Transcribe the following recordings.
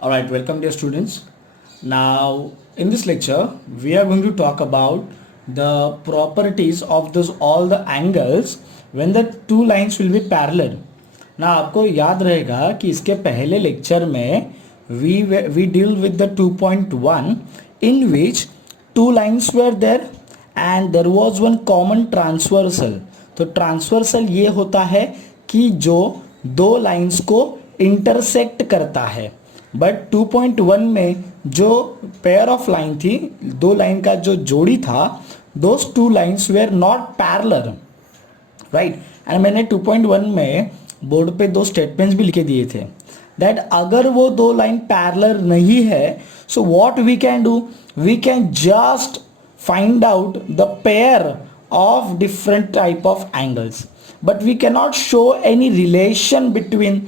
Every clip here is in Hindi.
All right, welcome dear students. Now in this lecture we are going to talk about the properties of those all the angles when the two lines will be parallel. Now आपको याद रहेगा कि इसके पहले लेक्चर में we deal with the 2.1 in which two lines were there and there was one common transversal. तो ट्रांसवर्सल ये होता है कि जो दो लाइंस को इंटरसेक्ट करता है, बट 2.1 में जो पेयर ऑफ लाइन थी, दो लाइन का जो जोड़ी था, those two lines were not parallel, right. And मैंने 2.1 में बोर्ड पे दो स्टेटमेंट्स भी लिखे दिए थे दैट अगर वो दो लाइन पैरेलल नहीं है, so what we can do, we can just find out the pair of different type of angles, but we cannot show any relation between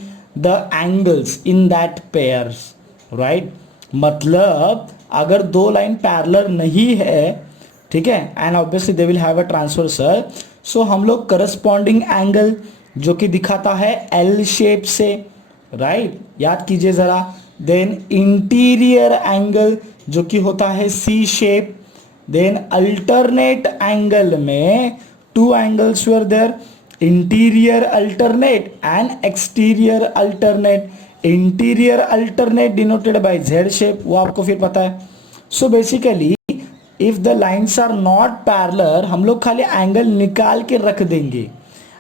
the angles in that pairs, right. मतलब अगर दो लाइन पैरेलल नहीं है, ठीक है, and obviously they will have a transversal, so हम लोग करस्पॉन्डिंग एंगल जो कि दिखाता है एल शेप से, राइट, याद कीजिए जरा. देन इंटीरियर एंगल जो कि होता है C shape. Then alternate angle में two angles were there, interior alternate and exterior alternate. Interior alternate denoted by Z shape, वो आपको फिर पता है. So basically if the lines are not parallel, हम लोग खाली एंगल निकाल के रख देंगे,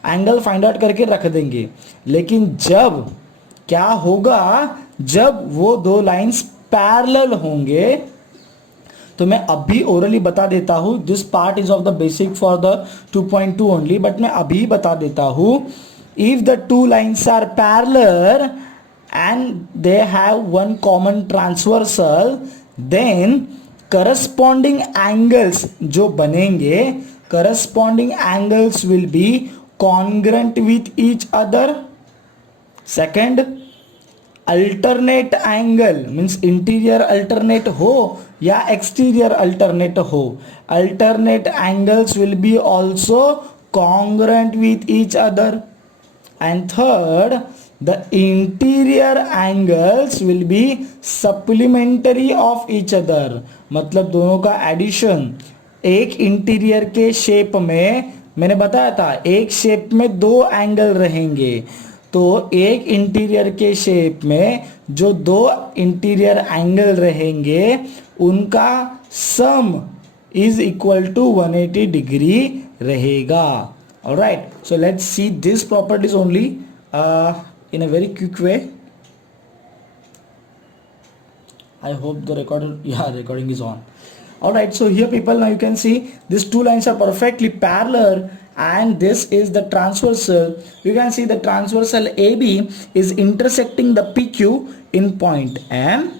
एंगल फाइंड आउट करके रख देंगे. लेकिन जब क्या होगा, जब वो दो लाइंस पैरेलल होंगे, तो मैं अभी ओरली बता देता हूं, this part is of the basic for the 2.2 only, but मैं अभी बता देता हूं. If the two lines are parallel and they have one common transversal, then corresponding angles जो बनेंगे, corresponding angles will be congruent with each other. Second, alternate angle means interior alternate हो या एक्सटीरियर अल्टरनेट हो, alternate angles will be also congruent with each other. And third, the interior angles will be supplementary of each other, मतलब दोनों का एडिशन. एक इंटीरियर के शेप में मैंने बताया था एक शेप में दो एंगल रहेंगे, तो एक इंटीरियर के शेप में जो दो इंटीरियर एंगल रहेंगे उनका sum is equal to 180 degree रहेगा. Alright, so let's see this properties only in a very quick way. I hope the recording is on. All right, so here people, now you can see these two lines are perfectly parallel and this is the transversal. You can see the transversal AB is intersecting the PQ in point M.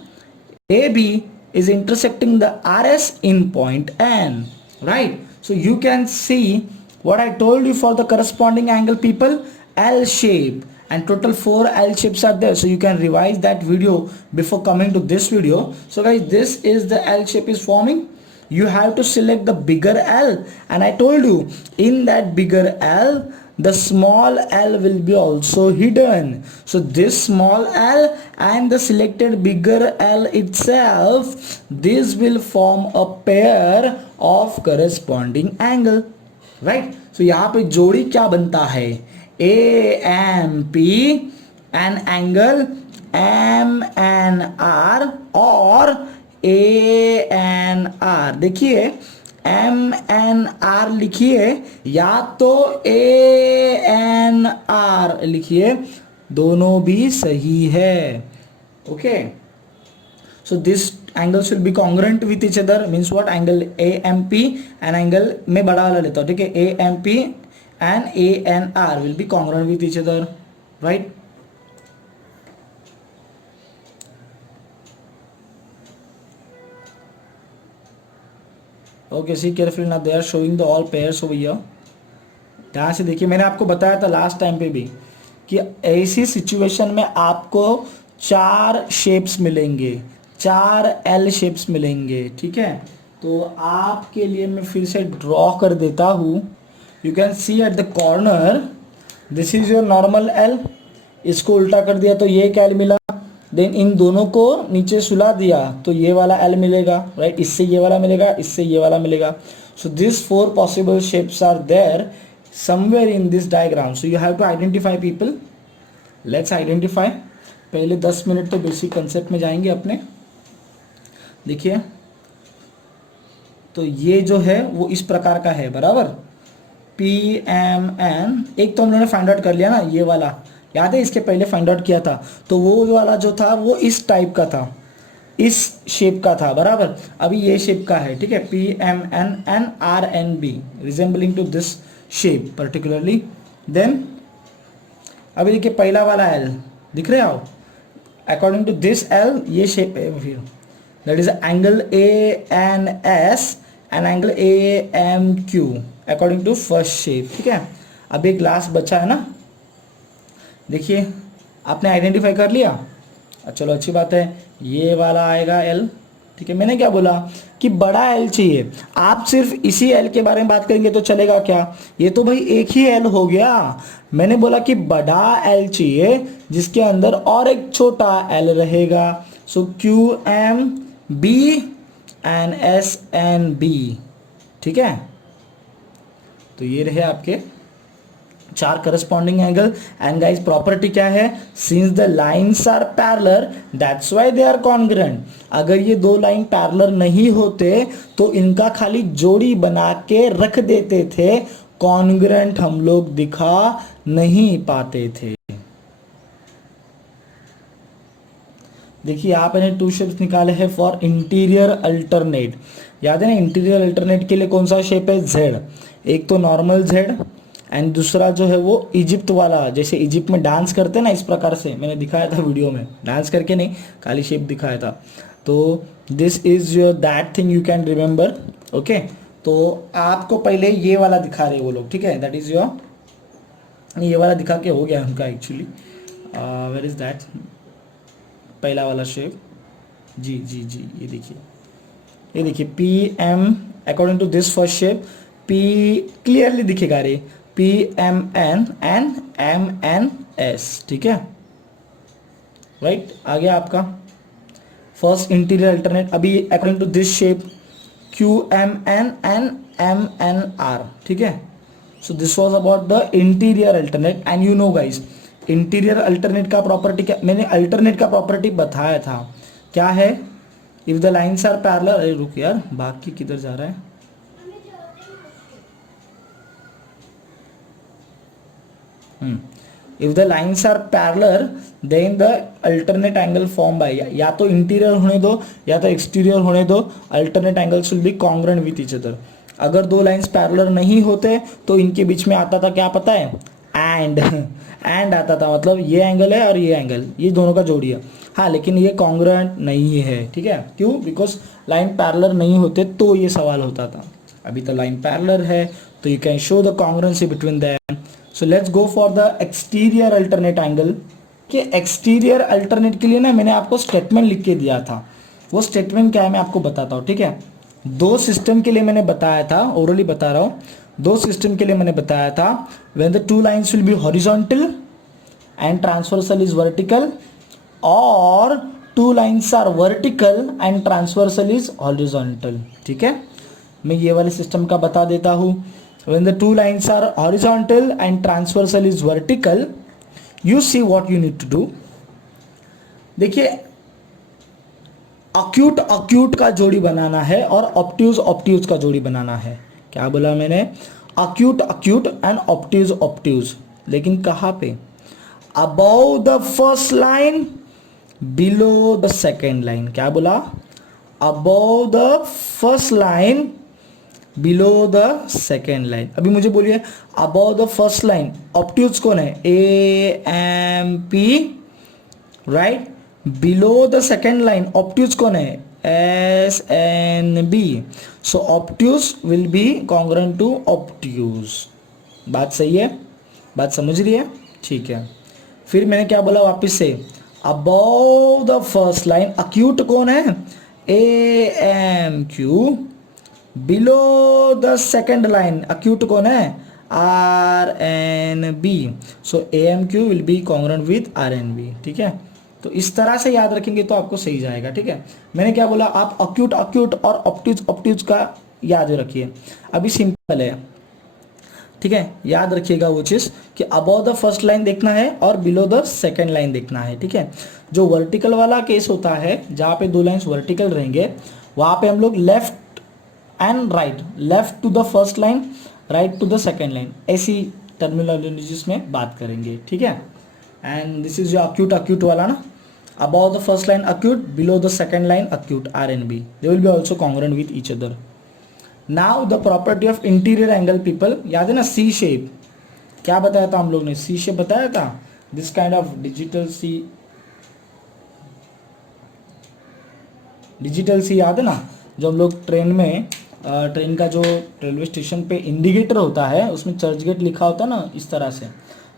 AB is intersecting the RS in point N, right? So you can see what I told you for the corresponding angle people, L shape, and total 4 L shapes are there, so you can revise that video before coming to this video. So guys, this is the L shape is forming. You have to select the bigger L, and I told you in that bigger L the small L will be also hidden. So this small L and the selected bigger L itself, this will form a pair of corresponding angle, right? So यहाँ पे जोड़ी क्या बनता है, AMP and angle MNR और ANR. देखिए MNR लिखिए या तो ANR लिखिए, दोनों भी सही है. Okay, so this angles will be congruent with each other, means what, angle AMP and angle मैं बड़ा वाला लेता हूँ, ठीक है, AMP and ANR will be congruent with each other, right? Okay, see carefully, now they are showing the all pairs over here. ध्यान से देखिए, मैंने आपको बताया था लास्ट टाइम पे भी कि ऐसी सिचुएशन में आपको चार शेप्स मिलेंगे, चार एल शेप्स मिलेंगे, ठीक है. तो आपके लिए मैं फिर से ड्रॉ कर देता हूँ. You can see at the corner, this is your normal L, इसको उल्टा कर दिया तो ये क्या मिला, देन इन दोनों को नीचे सुला दिया तो ये वाला एल मिलेगा, राइट, इससे ये वाला मिलेगा, इससे ये वाला मिलेगा. So this 4 possible shapes are there somewhere in this diagram. So you have to identify people. Let's identify. पहले 10 मिनट तो बेसिक कंसेप्ट में जाएंगे अपने. देखिए, तो ये जो है वो इस प्रकार का है, बराबर. पी एम एन, एक तो हम लोगों ने फाइंड आउट कर लिया ना, ये वाला याद है, इसके पहले फाइंड आउट किया था. तो वो वाला जो था वो इस टाइप का था, इस शेप का था, बराबर. अभी ये शेप का है, ठीक है. P M N N R N B resembling to this shape particularly. Then अभी देखिए पहला वाला एल दिख रहे हो, अकॉर्डिंग टू दिस एल ये शेप है फिर, that is angle A N S and angle A M Q according to first shape, ठीक है. अब एक लास्ट बचा है ना, देखिए आपने आइडेंटिफाई कर लिया. चलो अच्छी बात है, ये वाला आएगा एल, ठीक है. मैंने क्या बोला कि बड़ा एल चाहिए. आप सिर्फ इसी एल के बारे में बात करेंगे तो चलेगा क्या? ये तो भाई एक ही एल हो गया. मैंने बोला कि बड़ा एल चाहिए जिसके अंदर और एक छोटा एल रहेगा. So Q M B and S N B, ठीक है. तो ये रहे आपके 4 corresponding angle. And guys property क्या है? Since the lines are parallel that's why they are congruent. अगर ये दो लाइन पैरेलल नहीं होते तो इनका खाली जोड़ी बना के रख देते थे, कॉन्ग्रुएंट हम लोग दिखा नहीं पाते थे. देखिए आप इन्हें 2 शेप्स निकाले हैं फॉर इंटीरियर अल्टरनेट. याद है ना, इंटीरियर अल्टरनेट के लिए कौन सा शेप है? जेड. एक तो नॉर्मल जेड एंड दूसरा जो है वो इजिप्ट वाला, जैसे इजिप्ट में डांस करते हैं ना, इस प्रकार से मैंने दिखाया था वीडियो में, डांस करके नहीं, खाली शेप दिखाया था. तो this is your that thing you can remember. Okay, तो आपको पहले ये वाला दिखा रहे वो लोग, ठीक है. दैट इज योर, ये वाला दिखा के हो गया उनका एक्चुअली. वेयर इज दैट पहला वाला शेप? जी जी जी, ये देखिए, ये देखिए P M according to this first shape, P clearly दिखेगा ray, P M N and M N S, ठीक है, राइट. आ गया आपका फर्स्ट इंटीरियर अल्टरनेट. अभी according to this shape Q M N and M N R, ठीक है. So this was about the interior alternate. And you know guys, interior alternate का प्रॉपर्टी क्या, मैंने अल्टरनेट का प्रॉपर्टी बताया था, क्या है? If the lines are parallel, अरे रुक यार, बाकी किधर जा रहा है? If the lines are parallel then the alternate angle form by, या तो इंटीरियर होने दो या तो एक्सटीरियर होने दो, alternate angles will be congruent with each other. अगर दो लाइन्स पैरेलल नहीं होते तो इनके बीच में आता था क्या पता है? एंड आता था, मतलब ये एंगल है और ये एंगल, ये दोनों का जोड़ी है. हाँ, लेकिन ये कॉन्ग्रुएंट नहीं है, ठीक है. क्यों? बिकॉज लाइन पैरेलल नहीं होते तो ये सवाल होता था. अभी तो लाइन पैरेलल है तो you can show the congruency between them. So let's go for the exterior alternate angle. कि एक्सटीरियर अल्टरनेट के लिए ना मैंने आपको स्टेटमेंट लिख के दिया था. वो स्टेटमेंट क्या है मैं आपको बताता हूँ, ठीक है. 2 सिस्टम के लिए मैंने बताया था, ओरली बता रहा हूँ. 2 सिस्टम के लिए मैंने बताया था, when the 2 lines will be horizontal and transversal is vertical, और 2 lines are vertical and transversal is horizontal, ठीक है. मैं ये वाले सिस्टम का बता देता हूँ. When the 2 lines are horizontal and transversal is vertical, you see what you need to do. देखिए, acute acute का जोड़ी बनाना है और obtuse obtuse का जोड़ी बनाना है. क्या बोला मैंने? acute acute and obtuse obtuse. लेकिन कहाँ पे? Above the first line, below the second line. क्या बोला? Above the first line, below the second line. अभी मुझे बोलिए about the first line obtuse कौन है? A M P, right. Below the second line obtuse कौन है? S N B. So obtuse will be congruent to obtuse. बात सही है? बात समझ रही है? ठीक है. फिर मैंने क्या बोला वापस से? About the first line acute कौन है? A M Q. Below the second line acute कौन है? R N B. So A M Q will be congruent with R N B, ठीक है. तो इस तरह से याद रखेंगे तो आपको सही जाएगा, ठीक है। मैंने क्या बोला, आप अक्यूट अक्यूट और ऑब्ट्यूज ऑब्ट्यूज का याद रखिए। अभी सिंपल है, ठीक है, याद रखिएगा वो चीज़ कि अबव द फर्स्ट लाइन देखना है और बिलो द सेकेंड लाइन देखना है, ठीक है। जो वर्टिकल वाला केस होता है जहाँ पे दो लाइन्स वर्टिकल रहेंगे, वहाँ पे हम लोग left and right, left to the first line, right to the second line, ऐसी टर्मिनोलॉजीज में बात करेंगे, ठीक है। एंड दिस इज जो अक्यूट अक्यूट वाला ना, above the first line acute, below the second line acute, R and B, they will be also congruent with each other. Now the property of interior angle people, याद है ना, C shape, क्या बताया था हम लोग ने, C shape बताया था, this kind of digital C याद है ना, जो हम लोग ट्रेन में ट्रेन का जो रेलवे स्टेशन पे इंडिकेटर होता है उसमें चर्च गेट लिखा होता है ना, इस तरह से,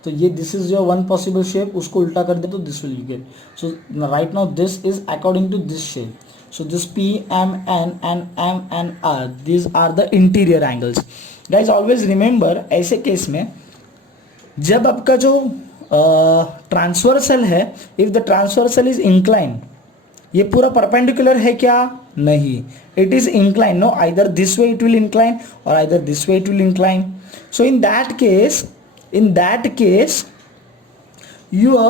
तो ये this is your one possible shape, उसको उल्टा कर दे तो this will get, so right now this is according to this shape, so this P M N and M and R, these are the interior angles. Guys always remember, ऐसे केस में जब आपका जो ट्रांसवर्सल है, if the transversal is incline, ये पूरा परपेंडिकुलर है क्या, नहीं, it is incline, no, either this way it will incline और either this way it will incline, so in that case your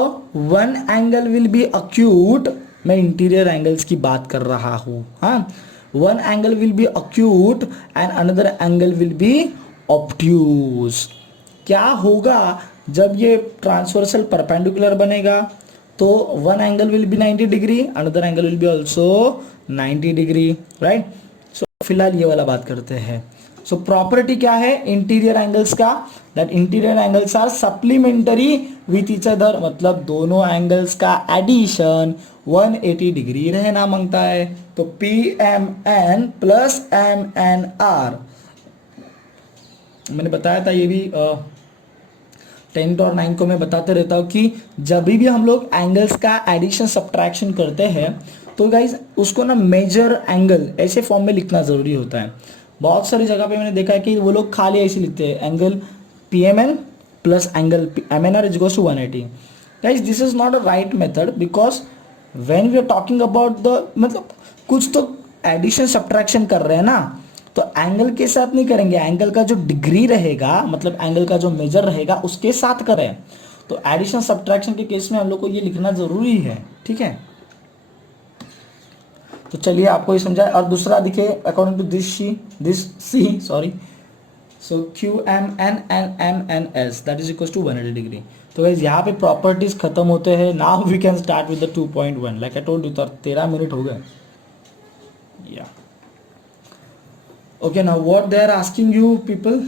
one angle will be acute, मैं इंटीरियर एंगल्स की बात कर रहा हूँ, हाँ, one angle will be acute and another angle will be obtuse. क्या होगा जब ये ट्रांसवर्सल परपेंडिकुलर बनेगा, तो one angle will be 90 degree, another angle will be also 90 degree, right. So फिलहाल ये वाला बात करते हैं। सो प्रॉपर्टी क्या है इंटीरियर एंगल्स का, that interior angles are supplementary with each other, मतलब दोनों एंगल्स का एडिशन 180 डिग्री रहना मांगता है। तो PMN प्लस MNR, मैंने बताया था, ये भी 10 और 9 को मैं बताते रहता हूँ कि जब भी हम लोग एंगल्स का एडिशन सब्ट्रैक्शन करते हैं तो गाइज उसको ना मेजर एंगल ऐसे फॉर्म में लिखना ज़रूरी होता है। बहुत सारी जगह पे मैंने देखा है कि वो लोग खाली ऐसे लिखते हैं, angle PMN plus angle MNR is equals to 180। Guys this is not a right method, because when we are talking about the, मतलब कुछ तो एडिशन सब्ट्रैक्शन कर रहे हैं ना, तो एंगल के साथ नहीं करेंगे, एंगल का जो डिग्री रहेगा, मतलब एंगल का जो मेजर रहेगा उसके साथ करें। तो एडिशन सब्ट्रैक्शन के केस में हम लोग को ये लिखना जरूरी है, ठीक है। तो चलिए आपको ये समझाए। और दूसरा देखिए, according to this C sorry, so QMN and MNS that is equal to 180 degree. तो गाइस यहाँ पे प्रॉपर्टीज खत्म होते हैं। Now we can start with the 2.1, like I told you, 13 minute हो गए, या okay. Now what they are asking you people,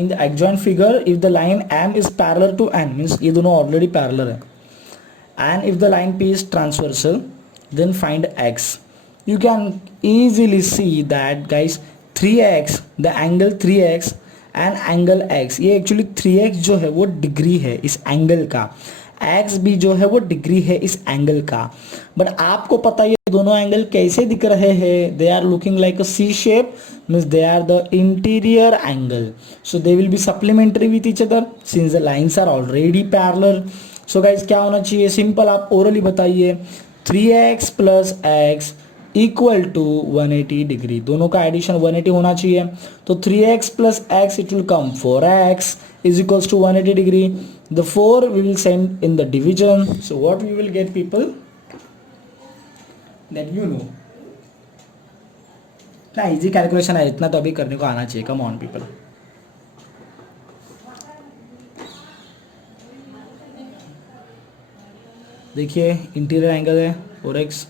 in the adjoint figure, if the line M is parallel to N, means ये दोनों already parallel है, and if the line P is transversal, then find X. You can easily see that guys 3X, the angle 3X and angle X, ये actually 3X जो है वो डिग्री है इस एंगल का, X भी जो है वो डिग्री है इस एंगल का। बट आपको पता है ये दोनों एंगल कैसे दिख रहे हैं, they are looking like a C shape, means they are the interior angle, so they will be supplementary with each other since the lines are already parallel. So guys क्या होना चाहिए, सिंपल आप ओरली बताइए, 3X plus X equal to 180 degree, दोनों का एडिशन 180 होना चाहिए। तो 3X plus X it will come 4X is equals to 180 degree. The 4 we will send in the division. So what we will get people, that you know, ना इजी कैलकुलेशन है, इतना तो अभी करने को आना चाहिए, कम ऑन पीपल। देखिए इंटीरियर एंगल है 4X,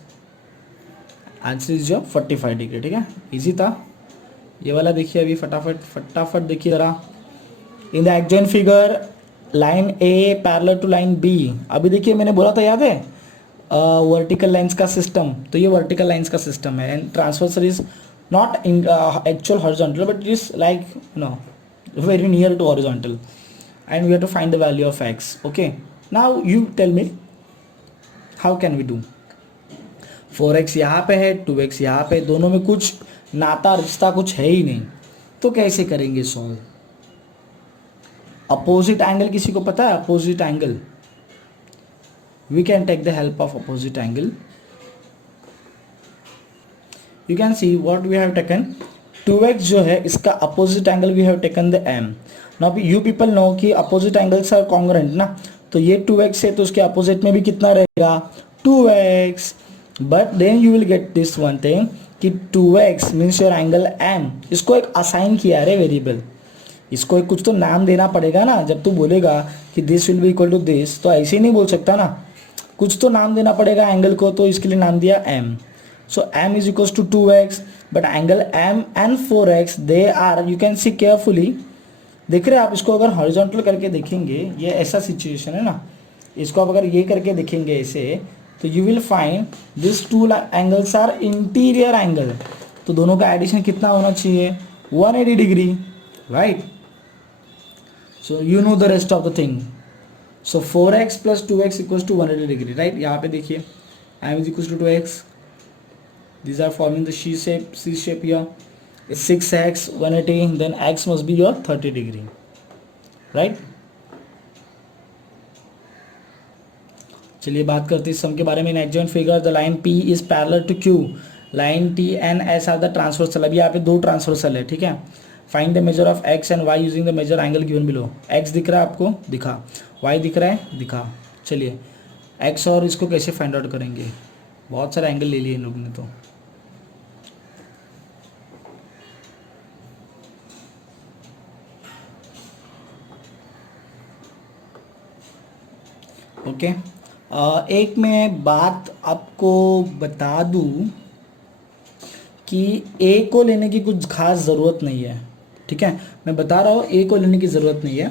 आंसर इज जो 45 डिग्री, ठीक है, इजी था ये वाला। देखिए अभी फटाफट देखिए जरा, in the adjoint figure line A parallel to line B, अभी देखिए मैंने बोला था याद है वर्टिकल लाइंस का सिस्टम, तो ये वर्टिकल लाइंस का सिस्टम है, and transversal is not in actual horizontal but it is like no very near to horizontal, and we have to find the value of X। Okay, now you tell me how can we do. 4X यहाँ पे है, 2X यहाँ पे, दोनों में कुछ नाता रिश्ता कुछ है ही नहीं, तो कैसे करेंगे सॉल्व। अपोजिट एंगल किसी को पता है, opposite angle we can take the help of opposite angle. You can see what we have taken 2x जो है इसका opposite angle we have taken the m. Now you people know कि opposite angles are congruent ना, तो ये 2x है तो उसके opposite में भी कितना रहेगा 2x. But then you will get this one thing कि 2x means your angle m. इसको एक असाइन किया है वेरिएबल, इसको एक कुछ तो नाम देना पड़ेगा ना. जब तू बोलेगा कि this will be equal to this, तो ऐसे ही नहीं बोल सकता ना, कुछ तो नाम देना पड़ेगा एंगल को, तो इसके लिए नाम दिया m. So m is equals to 2x, but angle m and 4x they are, you can see carefully, देख रहे हैं आप. इसको अगर हॉरिजॉन्टल करके देखेंगे, ये ऐसा सिचुएशन है ना, इसको आप अगर ये करके देखेंगे ऐसे, तो you will find this two angles are interior angle. तो दोनों का एडिशन कितना होना चाहिए 180 degree, right. So you know the rest of the thing. So 4x plus 2x equals to 180 degree, right. यहाँ पे देखिए m is equals to 2x. These are forming the C shape here. 6x 180, then x must be your 30 degree, right. चलिए बात करते हैं इस सम के बारे में. इन adjoint figure the line P is parallel to Q. Line T and S are the transversal. अभी यहाँ पे दो ट्रांसवर्सल है, ठीक है. Find the measure of x and y using the measure angle given below. x दिख रहा है आपको, दिखा. y दिख रहा है, दिखा. चलिए x और इसको कैसे फाइंड आउट करेंगे. बहुत सारे एंगल ले लिए इन लोगों ने तो. ओके एक मैं बात आपको बता दूं कि ए को लेने की कुछ खास ज़रूरत नहीं है, ठीक है. मैं बता रहा हूँ ए को लेने की ज़रूरत नहीं है.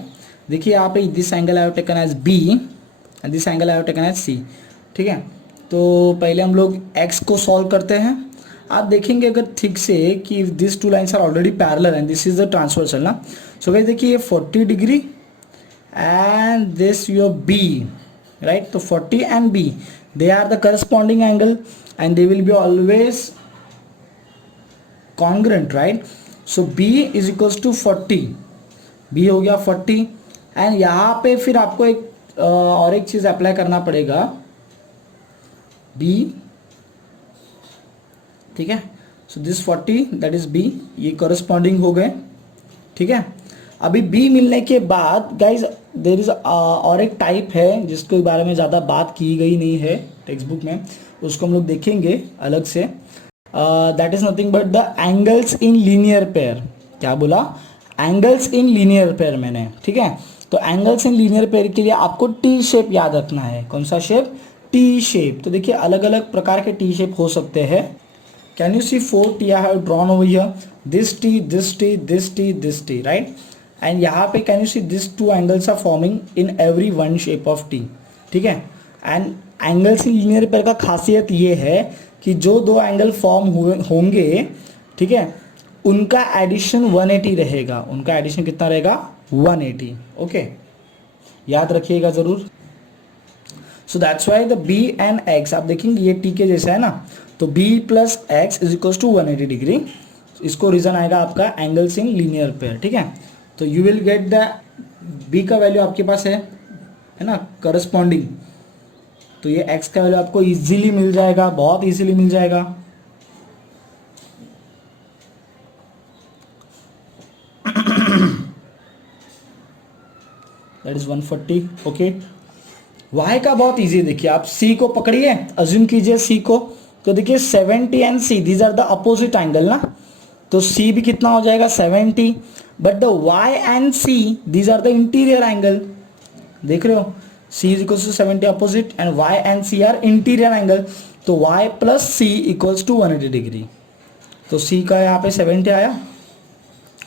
देखिए यहाँ पे this angle I have taken as B and this angle I have taken as C, ठीक है. तो पहले हम लोग एक्स को सॉल्व करते हैं. आप देखेंगे अगर ठीक से कि this two lines are already parallel and this is the transversal ना. सो गाइस देखिए ये 40 degree and this your B, right. So 40 and B they are the corresponding angle and they will be always congruent, right. So B is equals to 40, B हो गया 40 and यहाँ पे फिर आपको एक और एक चीज़ अप्लाई करना पड़ेगा B, ठीक है. So this 40 that is B, ये corresponding हो गए, ठीक है. अभी B मिलने के बाद गाइज देयर इज और एक टाइप है जिसके बारे में ज़्यादा बात की गई नहीं है टेक्स्ट बुक में, उसको हम लोग देखेंगे अलग से. That is nothing but the angles in linear pair. क्या बोला, एंगल्स इन लीनियर पेयर मैंने, ठीक है. तो एंगल्स इन लीनियर पेयर के लिए आपको टी शेप याद रखना है. कौन सा शेप, टी शेप. तो देखिए अलग अलग प्रकार के टी शेप हो सकते हैं. Can you see 4 T I have drawn over here, this T, this T, this T, this T, right. And यहाँ पे can you see this two angles are forming in every one shape of T, ठीक है. And angles in linear pair का खासियत ये है कि जो दो एंगल फॉर्म हुए होंगे, ठीक है, उनका एडिशन 180 रहेगा. उनका एडिशन कितना रहेगा 180, ओके. याद रखिएगा ज़रूर. So that's why the B and X आप देखेंगे ये टी के जैसा है ना, तो B plus X is equals to 180 degree. इसको रीज़न आएगा आपका एंगल्स इन लीनियर पेयर, ठीक है. तो you will get the B का वैल्यू आपके पास है ना करस्पॉन्डिंग, तो ये एक्स का वैल्यू आपको इजीली मिल जाएगा, बहुत इजीली मिल जाएगा. That is 140, okay. वाई का बहुत इजी, देखिए आप सी को पकड़िए, अज्यूम कीजिए सी को, तो देखिए 70 and C these are the opposite angle ना, तो सी भी कितना हो जाएगा 70. But the y and c these are the interior angle. देख रहे हो c is equals to 70 opposite and y and c are interior angle. तो y plus c equals to 180 degree. तो c का यहाँ पे 70 आया,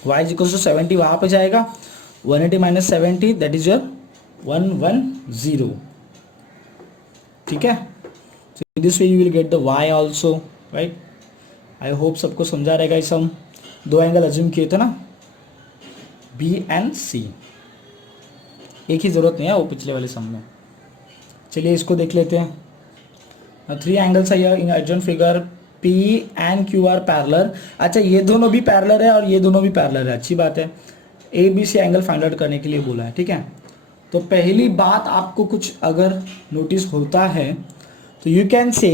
y इज इक्वल्स टू 70 वहाँ पे जाएगा, 180 माइनस 70 दैट इज योर 110, ठीक है. So this way you will get the y also, right. I hope सबको समझा रहेगा. इस हम दो एंगल अज्यूम किए थे ना बी एंड सी, एक ही ज़रूरत नहीं है वो पिछले वाले सम में. चलिए इसको देख लेते हैं. 3 एंगल्स है in adjoint figure P and Q are parallel. अच्छा ये दोनों भी पैरेलल है और ये दोनों भी पैरेलल है, अच्छी बात है. A B C angle find out करने के लिए बोला है, ठीक है. तो पहली बात आपको कुछ अगर नोटिस होता है तो you can say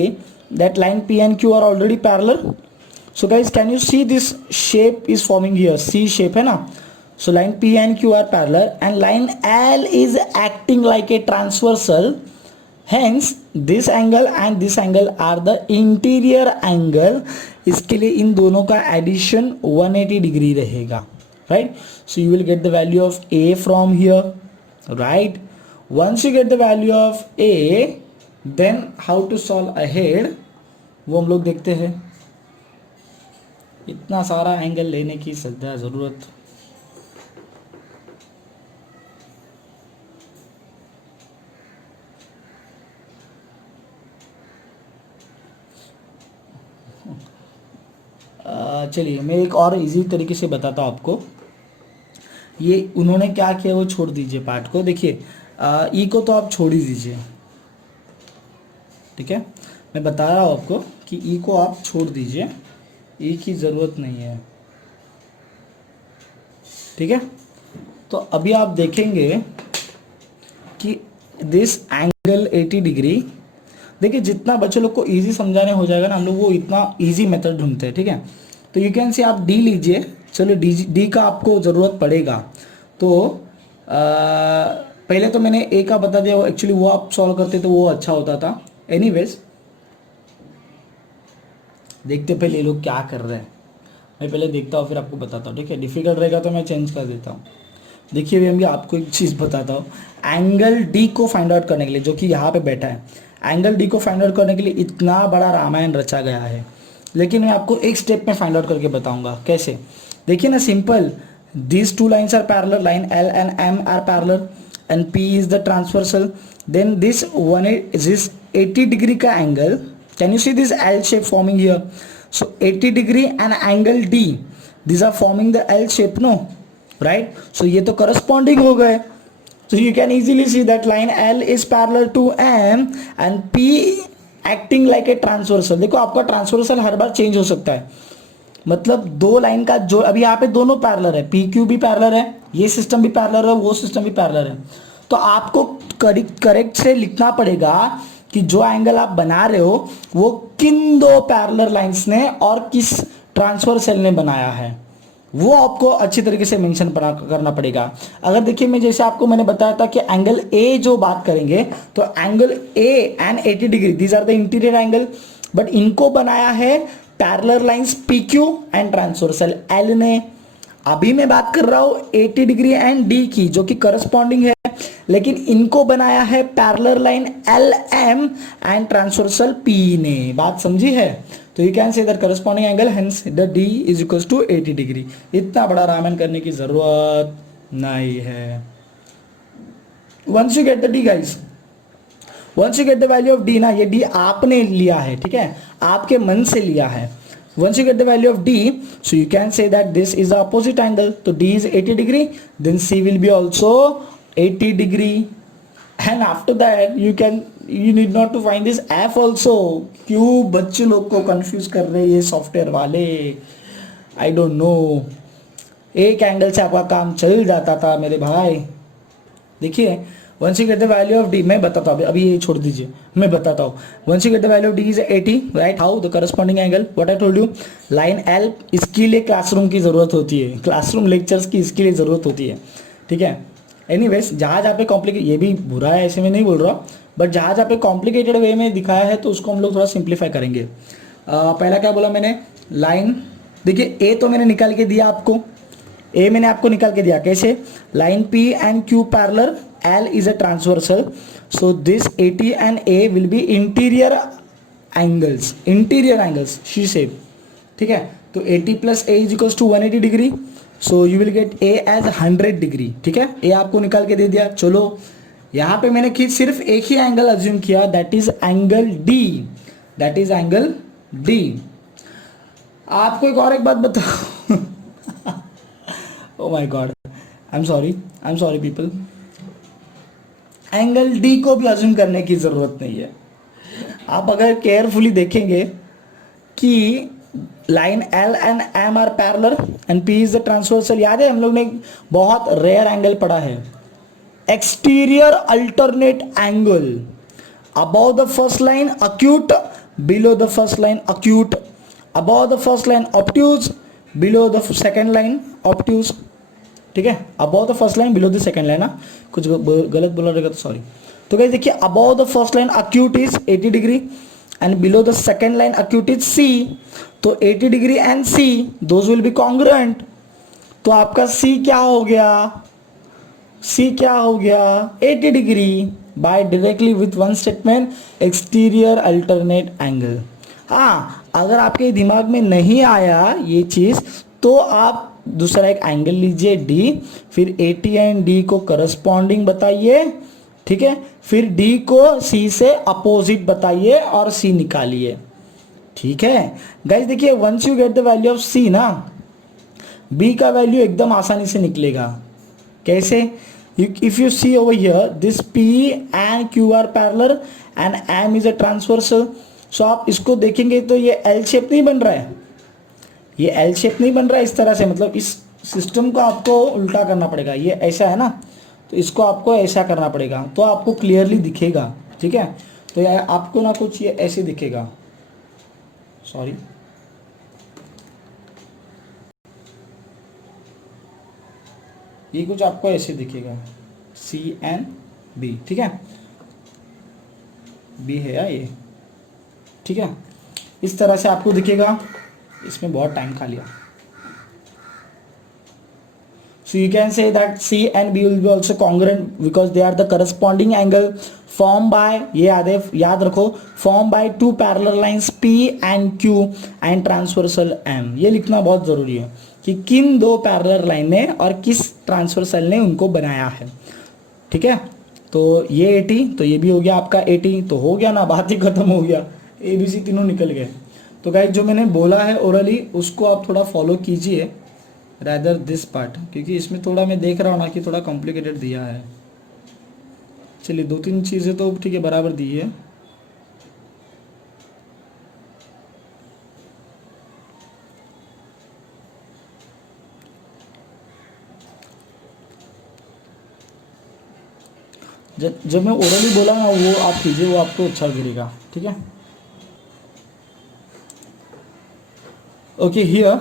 that line P and Q are already parallel. So guys, can you see this shape is forming here? C shape है ना? So line P and Q are parallel and line L is acting like a transversal. Hence this angle and this angle are the interior angle. इसके लिए इन दोनों का addition 180 degree रहेगा, right? So you will get the value of A from here, right? Once you get the value of A, then how to solve ahead? वो हम लोग देखते हैं. इतना सारा एंगल लेने की सदा ज़रूरत चलिए मैं एक और इजी तरीके से बताता हूँ आपको. ये उन्होंने क्या किया वो छोड़ दीजिए पार्ट को. देखिए ई को तो आप छोड़ ही दीजिए, ठीक है. मैं बता रहा हूँ आपको कि ई को आप छोड़ दीजिए, ई की ज़रूरत नहीं है, ठीक है. तो अभी आप देखेंगे कि दिस एंगल 80 डिग्री. देखिए जितना बच्चे लोग को इजी समझाने हो जाएगा ना, हम लोग वो इतना इजी मेथड ढूंढते हैं, ठीक है. तो यू कैन से आप डी लीजिए. चलो डी का आपको ज़रूरत पड़ेगा. तो पहले तो मैंने ए का बता दिया, एक्चुअली वो आप सॉल्व करते तो वो अच्छा होता था. एनीवेज देखते पहले ये लोग क्या कर रहे हैं. मैं पहले देखता हूँ फिर आपको बताता हूँ, ठीक है. डिफिकल्ट रहेगा तो मैं चेंज कर देता हूँ. देखिए अभी मैं आपको एक चीज़ बताता हूँ. एंगल डी को फाइंड आउट करने के लिए, जो कि यहाँ पे बैठा है, एंगल डी को फाइंड आउट करने के लिए इतना बड़ा रामायण रचा गया है, लेकिन मैं आपको एक स्टेप में फाइंड आउट करके बताऊँगा कैसे. देखिए ना, सिंपल. These two lines are parallel, line L and M are parallel and P is the transversal. Then this 80 degree का angle, can you see this L shape forming here? So 80 degree and angle D, these are forming the L shape, no, right? So ये तो corresponding हो गए. So you can easily see that line L is parallel to M and P acting like a transversal. देखो आपका ट्रांसवर्सल हर बार चेंज हो सकता है. मतलब दो लाइन का जो अभी यहाँ पे दोनों पैरेलल है, पी क्यू भी पैरेलल है, ये सिस्टम भी पैरेलल है, वो सिस्टम भी पैरेलल है. तो आपको करेक्ट से लिखना पड़ेगा कि जो एंगल आप बना रहे हो वो किन दो पैरेलल लाइंस ने और किस ट्रांसवर्सल ने बनाया है, वो आपको अच्छी तरीके से मेंशन करना पड़ेगा. अगर देखिए मैं जैसे आपको मैंने बताया था कि एंगल ए जो बात करेंगे तो angle A and 80 degree, these are the interior angle, but इनको बनाया है parallel lines P Q and transversal L ने. अभी मैं बात कर रहा हूं 80 डिग्री एंड डी की, जो कि करस्पॉन्डिंग है, लेकिन इनको बनाया है parallel line L M and transversal P ने. बात समझी है? तो you can say that corresponding angle, hence the D is equals to 80 degree. इतना बड़ा रामायण करने की जरूरत नहीं है. Once you get the D guys, once you get the value of D ना, ये डी आपने लिया है, ठीक है, आपके मन से लिया है. Once you get the value of D, so you can say that this is the opposite angle. So D is 80 degree, then C will be also 80 degree. And after that, you need not to find this F also. क्यों बच्चे लोग को confuse कर रहे हैं ये सॉफ्टवेयर वाले? I don't know. एक एंगल से आपका काम चल जाता था मेरे भाई. देखिए once you get the value of D, मैं बताता हूँ, अभी ये छोड़ दीजिए, मैं बताता हूँ. once you get the value of D is 80, right? How? The corresponding angle, what I told you, line L, इसके लिए क्लासरूम की ज़रूरत होती है, क्लासरूम लेक्चर्स की इसके लिए ज़रूरत होती है, ठीक है. एनीवेज जहाँ पे कॉम्प्लिकेट, ये भी बुरा है ऐसे में नहीं बोल रहा, बट जहाँ पे कॉम्प्लिकेटेड वे में दिखाया है तो उसको हम लोग थोड़ा सिंप्लीफाई करेंगे. पहला क्या बोला मैंने, लाइन, देखिए ए तो मैंने निकाल के दिया आपको, ए मैंने आपको निकाल के दिया कैसे, line P and Q parallel, L is a transversal, so this 80 and A will be interior angles, she shape, ठीक है. तो 80 plus A is equals to 180 degree, so you will get A as 100 degree, ठीक है. A आपको निकाल के दे दिया. चलो यहाँ पे मैंने सिर्फ एक ही एंगल अज्यूम किया, दैट इज एंगल D. आपको एक बात बताओ. Oh my God, I'm sorry people. Angle D को भी अज्यूम करने की जरूरत नहीं है. आप अगर केयरफुली देखेंगे कि line L and M are parallel and P is the transversal, याद है हम लोग ने बहुत रेयर एंगल पढ़ा है, exterior alternate angle. Above the first line acute, below the first line acute, above the first line obtuse, below the second line obtuse. ठीक है, above the first line below the second line. ना कुछ गलत बोला रहेगा तो सॉरी. तो गाइस देखिए, above the first line acute is 80 degree and below the second line acute is C. तो 80 degree and C those will be congruent. तो आपका C क्या हो गया, C क्या हो गया 80 degree by directly with one statement exterior alternate angle. हाँ, अगर आपके दिमाग में नहीं आया ये चीज तो आप दूसरा एक एंगल लीजिए D, फिर AT एंड D को करस्पॉन्डिंग बताइए. ठीक है, फिर D को C से अपोजिट बताइए और C निकालिए. ठीक है गाइस, देखिए once you get the value of C ना, B का वैल्यू एकदम आसानी से निकलेगा. कैसे? If you see over here, this P and Q are parallel and M is a transversal. So आप इसको देखेंगे तो ये L शेप नहीं बन रहा है, ये L शेप नहीं बन रहा है इस तरह से. मतलब इस सिस्टम को आपको उल्टा करना पड़ेगा. ये ऐसा है ना, तो इसको आपको ऐसा करना पड़ेगा तो आपको क्लियरली दिखेगा. ठीक है, तो ये आपको ना कुछ ये ऐसे दिखेगा. सॉरी, ये कुछ आपको ऐसे दिखेगा C एंड B. ठीक है, B है या ये. ठीक है, इस तरह से आपको दिखेगा. इसमें बहुत टाइम खा लिया. So you can say that C and B will be also congruent because they are the corresponding angle formed by, ये याद रखो, formed by two parallel lines P and Q and transversal M. ये लिखना बहुत जरूरी है कि किन दो पैरेलल लाइन ने और किस ट्रांसवर्सल ने उनको बनाया है. ठीक है, तो ये AT, तो ये भी हो गया आपका AT. तो हो गया ना, बात ही खत्म हो गया. ABC तीनों निकल गए. तो गाइस जो मैंने बोला है ओरली उसको आप थोड़ा फॉलो कीजिए रादर दिस पार्ट, क्योंकि इसमें थोड़ा मैं देख रहा हूँ ना कि थोड़ा कॉम्प्लिकेटेड दिया है. चलिए दो तीन चीज़ें तो ठीक है बराबर दी है. जब मैं ओरली बोला ना वो आप कीजिए, वो आपको अच्छा गिरेगा. ठीक है, ओके. हियर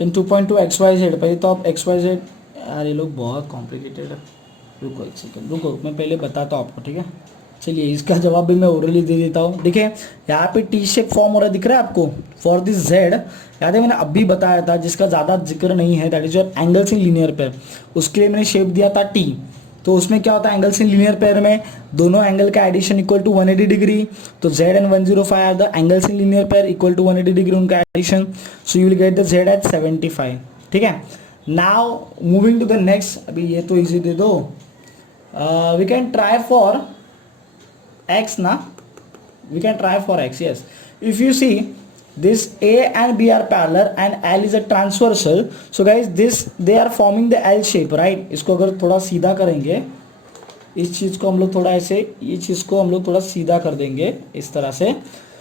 इन 2.2 XYZ, पहले तो आप XYZ, यार ये लोग बहुत कॉम्प्लिकेटेड है. रुको एक सेकंड, रुको मैं पहले बताता हूँ आपको. ठीक है, चलिए इसका जवाब भी मैं ओरली दे देता हूँ. देखिए यहाँ पे टी शेप फॉर्म हो रहा है, दिख रहा है आपको फॉर दिस Z. याद है मैंने अभी बताया था, जिसका ज़्यादा जिक्र नहीं है, that is your angles in linear pair. उसके लिए मैंने शेप दिया था T. तो उसमें क्या होता है, एंगल्स इन लीनियर पेयर में दोनों एंगल का एडिशन इक्वल टू 180 डिग्री. तो Z and 105 are the angles in linear pair equal to 180 degree उनका addition. So you will get the Z at 75. ठीक है, now moving to the next. अभी ये तो इजी दे दो. We can try for X ना, we can try for X. Yes, if you see this A and B are parallel and L is a transversal, so guys this they are forming the L shape, right? इसको अगर थोड़ा सीधा करेंगे, इस चीज को हम लोग थोड़ा ऐसे, ये चीज को हम लोग थोड़ा सीधा कर देंगे इस तरह से.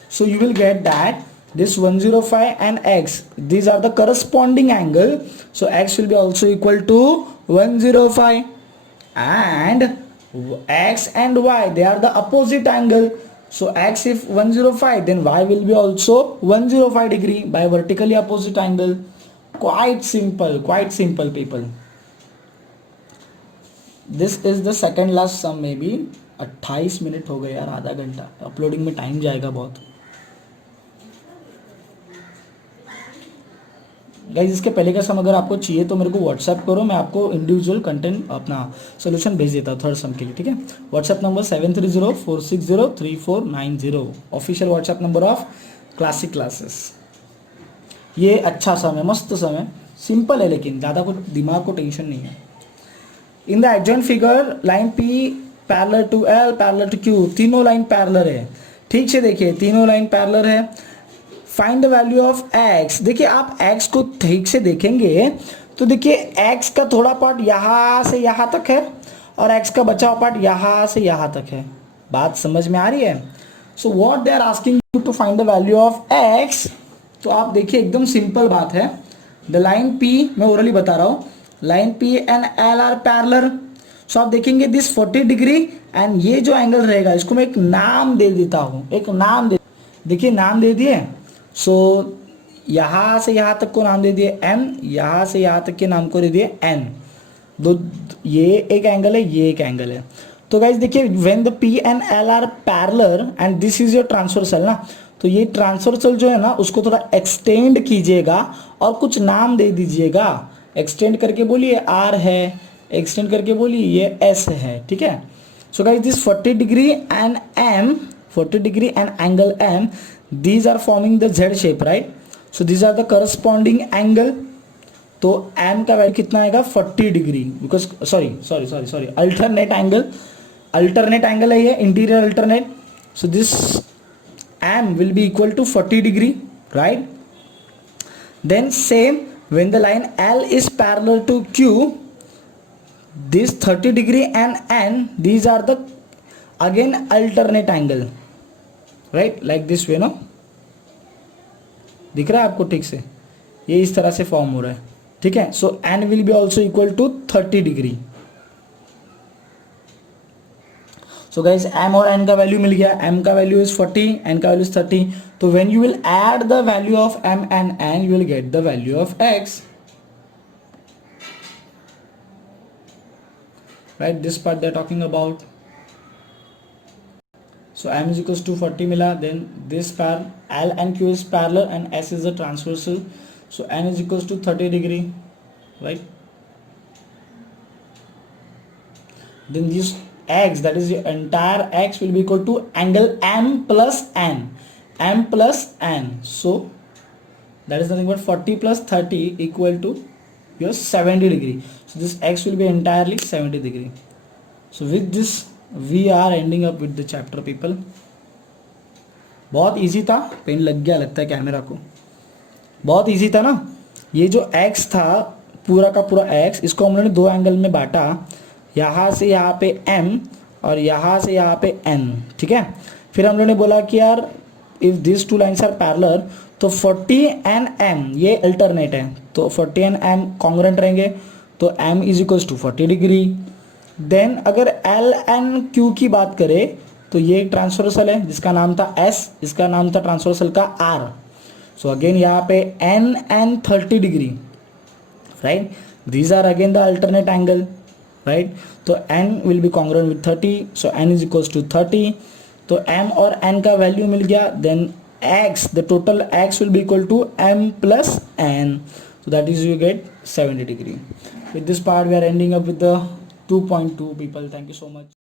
so you will get that this 105 and X, these are the corresponding angle. so X will be also equal to 105 and X and Y, they are the opposite angle. So X if 105, then Y will be also 105 degree by vertically opposite angle. Quite simple people. This is the second last sum. maybe 28 minute हो गए यार, आधा घंटा. अपलोडिंग में टाइम जाएगा बहुत. गाइज इसके पहले का सम अगर आपको चाहिए तो मेरे को व्हाट्सएप करो, मैं आपको इंडिविजुअल कंटेंट अपना सोल्यूशन भेज देता हूँ थर्ड सम के लिए. ठीक है, WhatsApp number 7304603490, official WhatsApp number of classic classes. ये अच्छा सम है, मस्त सम है, सिंपल है, लेकिन ज़्यादा कुछ दिमाग को टेंशन नहीं है. In the adjoint figure line P parallel to L parallel to Q, तीनों लाइन पैरेलल है. ठीक से देखिए, तीनों लाइन पैरेलल है. Find the value of X. देखिए आप X को ठीक से देखेंगे तो देखिए X का थोड़ा पार्ट यहाँ से यहाँ तक है और X का बचा हुआ पार्ट यहाँ से यहाँ तक है. बात समझ में आ रही है? So what they are asking you to find the value of X. तो आप देखिए एकदम सिंपल बात है. द लाइन P, मैं ओरली बता रहा हूँ, line P and L are parallel. So आप देखेंगे दिस 40 डिग्री एंड ये जो एंगल रहेगा इसको मैं एक नाम दे देता हूँ, एक नाम दे, देखिए नाम दे दिए। सो यहाँ से यहाँ तक को नाम दे दिए m, यहाँ से यहाँ तक के नाम को दे दिए n। दो, ये एक एंगल है, ये एक एंगल है। तो गाइज देखिए when the P and L are parallel and this is your transversal ना, तो ये ट्रांसवर्सल जो है ना उसको थोड़ा एक्सटेंड कीजिएगा और कुछ नाम दे दीजिएगा। एक्सटेंड करके बोलिए R है, एक्सटेंड करके बोलिए ये S है, ठीक है। So guys this 40 degree and M, 40 degree and angle M, these are forming the Z shape, right? So these are the corresponding angle। तो M का वैल्यू कितना आएगा 40 degree, because sorry alternate angle है ये, interior alternate. So this M will be equal to 40 degree, right? Then same when the line L is parallel to Q, this 30 degree and N, these are the again alternate angle, right? Like this way, no? दिख रहा है आपको ठीक से, ये इस तरह से फॉर्म हो रहा है, ठीक है। So N will be also equal to 30 degree। So guys M और N का वैल्यू मिल गया, M का वैल्यू इज 40, N का वैल्यू इज 30। तो when you will add the value of M and N, you will get the value of X, right? This part they are talking about. So M is equals to 40 मिला, then this pair L and Q is parallel and S is the transversal, so N is equals to 30 degree, right? Then this X, that is the entire X will be equal to angle M plus N, M plus N, so that is nothing but 40 plus 30 equal to your 70 degree, so this X will be entirely 70 degree। So with this we are ending up with the chapter people। बहुत इजी था, पेन लग गया लगता है कैमरा को, बहुत इजी था ना। ये जो x था पूरा का पूरा x, इसको हम लोगों ने दो एंगल में बांटा, यहाँ से यहाँ पे m और यहाँ से यहाँ पे n, ठीक है। फिर हम लोगों ने बोला कि यार if this two lines are parallel, तो 40 एंड m ये अल्टरनेट है, तो 40 एंड m कॉन्ग्रुएंट रहेंगे, तो m is equals to 40 degree. Then अगर L एंड Q की बात करें तो ये एक ट्रांसवर्सल है जिसका नाम था S, इसका नाम था ट्रांसवर्सल का R। सो अगेन यहाँ पे N and 30 degree, right? These are again the alternate angle, right? तो N will be congruent with 30, so N is equals to 30। तो M और N का वैल्यू मिल गया, then X, the total X will be equal to M plus N, so that is you get 70 degree। With this part we are ending up with the 2.2 people. Thank you so much.